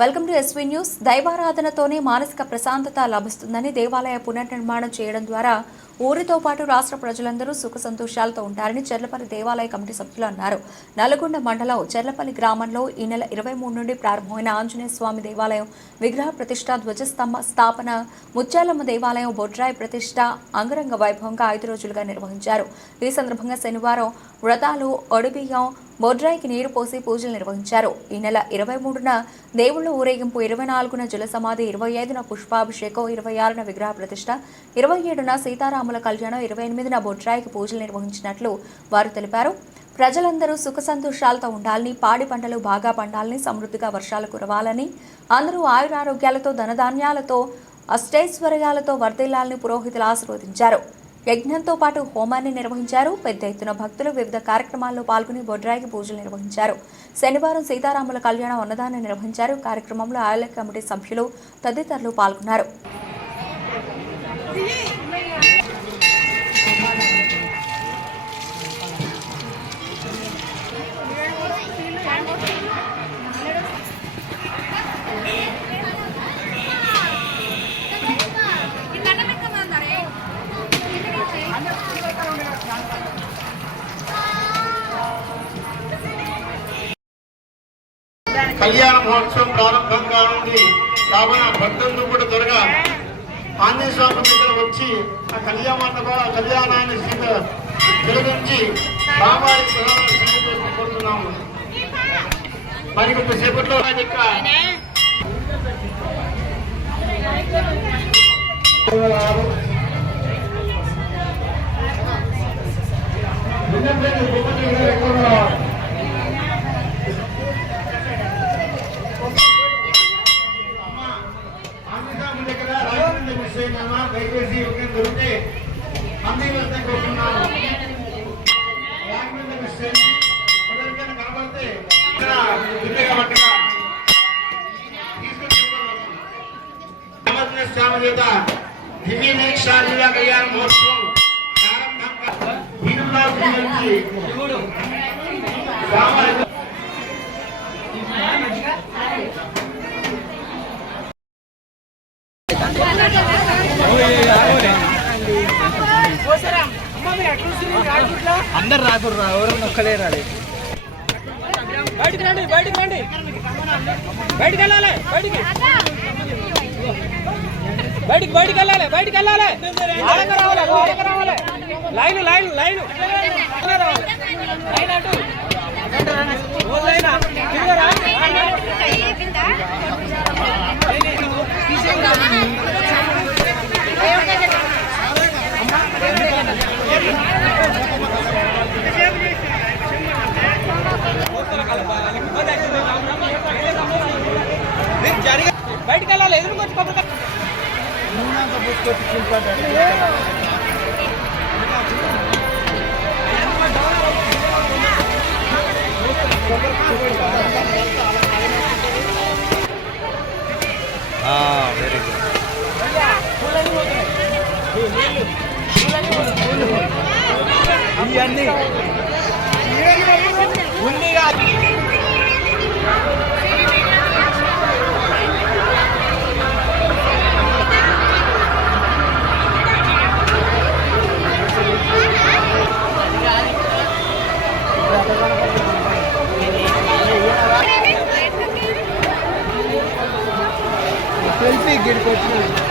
Welcome to SV news. దైవారాధనతోనే మానసిక ప్రశాంతత లభిస్తుందని దేవాలయ పునర్నిర్మాణం చేయడం ద్వారా ఊరితో పాటు రాష్ట్ర ప్రజలందరూ సుఖ సంతోషాలతో ఉంటారని చెర్లపల్లి దేవాలయ కమిటీ సభ్యులు అన్నారు. నల్గొండ మండలం చెర్లపల్లి గ్రామంలో ఈ నెల ఇరవై మూడు నుండి ప్రారంభమైన ఆంజనేయ స్వామి దేవాలయం విగ్రహ ప్రతిష్ట ధ్వజస్తంభ స్థాపన ముత్యాలమ్మ దేవాలయం బొడ్రాయి ప్రతిష్ట అంగరంగ వైభవంగా ఐదు రోజులుగా నిర్వహించారు. ఈ సందర్భంగా శనివారం వ్రతాలు ఒడిబియ్యం బొడ్రాయికి నీరు పోసి పూజలు నిర్వహించారు. ఈ నెల ఇరవై మూడున దేవుళ్ళ ఊరేగింపు ఇరవై నాలుగున జల సమాధి ఇరవై ఐదున పుష్పాభిషేకం ఇరవై ఆరున విగ్రహ ప్రతిష్ట ఇరవై ఏడున సీతారాముల కళ్యాణం ఇరవై ఎనిమిదిన బొడ్రాయికి పూజలు నిర్వహించినట్లు వారు తెలిపారు. ప్రజలందరూ సుఖ సంతోషాలతో ఉండాలని పాడి పంటలు బాగా పండాలని సమృద్ధిగా వర్షాలు కురవాలని అందరూ ఆయురారోగ్యాలతో ధనధాన్యాలతో అష్టైశ్వర్యాలతో వర్ధిల్లాలని పురోహితులు ఆశీర్వదించారు. యజ్ఞంతో పాటు హోమాన్ని నిర్వహించారు. పెద్ద ఎత్తున భక్తులు వివిధ కార్యక్రమాల్లో పాల్గొని బొడ్రాయికి పూజలు నిర్వహించారు. శనివారం సీతారాముల కళ్యాణం అన్నదానం నిర్వహించారు. కార్యక్రమంలో ఆలయ కమిటీ సభ్యులు తదితరులు పాల్గొన్నారు. కళ్యాణ మహోత్సవం ప్రారంభం కానుంది కావున భక్తులు కూడా త్వరగా ఆంజనేయ స్వామి దగ్గర వచ్చి ఆ కళ్యాణ కళ్యాణాన్ని సీత తిలగించి రామారి కోరుతున్నాము. మరి కొద్దిసేపట్లో ఆయన యొక్క అయినామా దయచేసి ఒక దొరికితే మిస్ అయింది. ఎవరికైనా కనబడితే చేత దివ్య దీక్షాజీల కళ్యాణ మహోత్సవం ప్రారంభంగా దీనులాసు నుంచి స్వామి అందరు రాకుర్రు రా ఎవరన్నా ఒక్కలే రాలి. బయటికి రండి బయటికి రండి. బయటికి వెళ్ళాలి బయటికి. బయటికి బయటికి వెళ్ళాలి బయటికి వెళ్ళాలి. ఆడక రావాలి ఆడక రావాలి. Line line line. లైన్ అటు. ఓ లైన్ తిరగరా బయటికి వెళ్ళాలి ఎదురుకొచ్చి కొబ్బరి వెరీ గుడ్ ఇవన్నీ. ఉంది కాదు సెల్ఫీ